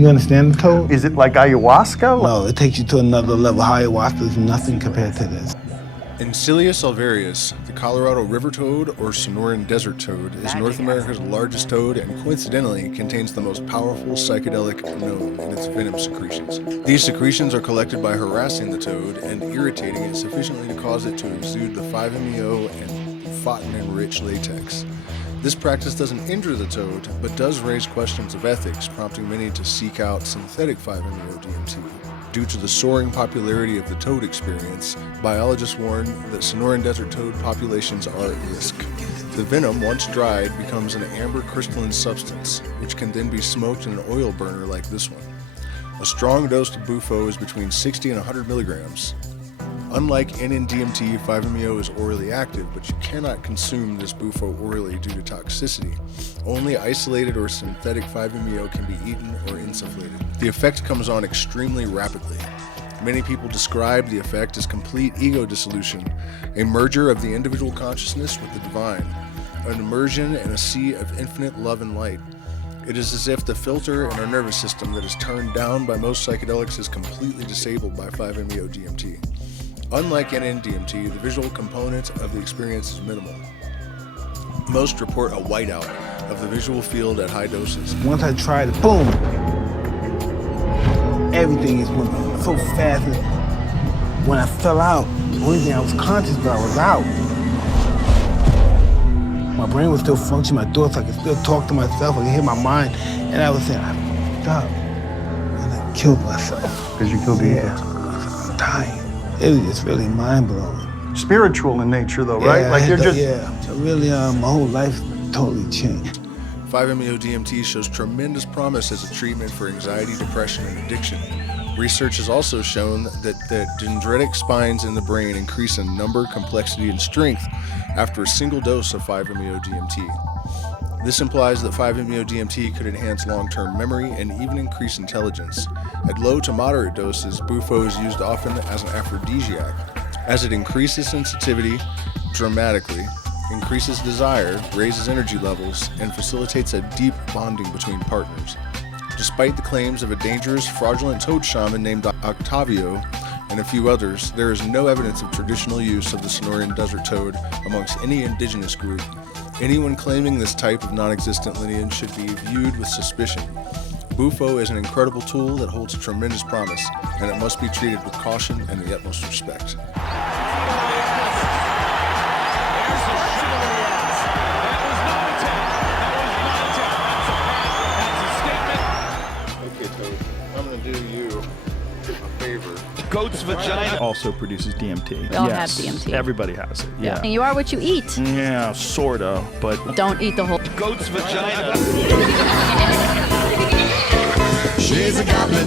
You understand the toad? Is it like ayahuasca? No, it takes you to another level. Ayahuasca is nothing compared to this. Incilius Alvarius, the Colorado river toad or Sonoran Desert toad, is North America's largest toad and coincidentally contains the most powerful psychedelic known in its venom secretions. These secretions are collected by harassing the toad and irritating it sufficiently to cause it to exude the 5-MeO and photin-enriched latex. This practice doesn't injure the toad, but does raise questions of ethics, prompting many to seek out synthetic 5-MeO DMT. Due to the soaring popularity of the toad experience, biologists warn that Sonoran Desert toad populations are at risk. The venom, once dried, becomes an amber crystalline substance, which can then be smoked in an oil burner like this one. A strong dose of Bufo is between 60 and 100 milligrams. Unlike NN-DMT, 5-MeO is orally active, but you cannot consume this Bufo orally due to toxicity. Only isolated or synthetic 5-MeO can be eaten or insufflated. The effect comes on extremely rapidly. Many people describe the effect as complete ego dissolution, a merger of the individual consciousness with the divine, an immersion in a sea of infinite love and light. It is as if the filter in our nervous system that is turned down by most psychedelics is completely disabled by 5-MeO DMT. Unlike NN-DMT, the visual component of the experience is minimal. Most report a whiteout of the visual field at high doses. Once I tried it, boom! Everything is moving so fast. And when I fell out, the only thing I was conscious about was out. My brain was still functioning, my thoughts, I could still talk to myself, I could hear my mind, and I was saying, I fucked up. And I killed myself. Because you killed the ego. I'm dying. It was just really mind-blowing. Spiritual in nature, though, right? Like you're just... Yeah, so really, my whole life totally changed. 5-MeO DMT shows tremendous promise as a treatment for anxiety, depression, and addiction. Research has also shown that the dendritic spines in the brain increase in number, complexity, and strength after a single dose of 5-MeO DMT. This implies that 5-MeO DMT could enhance long-term memory and even increase intelligence. At low to moderate doses, Bufo is used often as an aphrodisiac, as it increases sensitivity dramatically, increases desire, raises energy levels, and facilitates a deep bonding between partners. Despite the claims of a dangerous, fraudulent toad shaman named Octavio and a few others, there is no evidence of traditional use of the Sonoran Desert toad amongst any indigenous group. Anyone claiming this type of non-existent lineage should be viewed with suspicion. Bufo is an incredible tool that holds tremendous promise, and it must be treated with caution and the utmost respect. Okay, Toad, I'm going to do you a favor. Goat's vagina also produces DMT. We all have DMT. Everybody has it. Yeah. And you are what you eat. Yeah, sorta, but Don't eat the whole. goat's vagina. She's a goblin.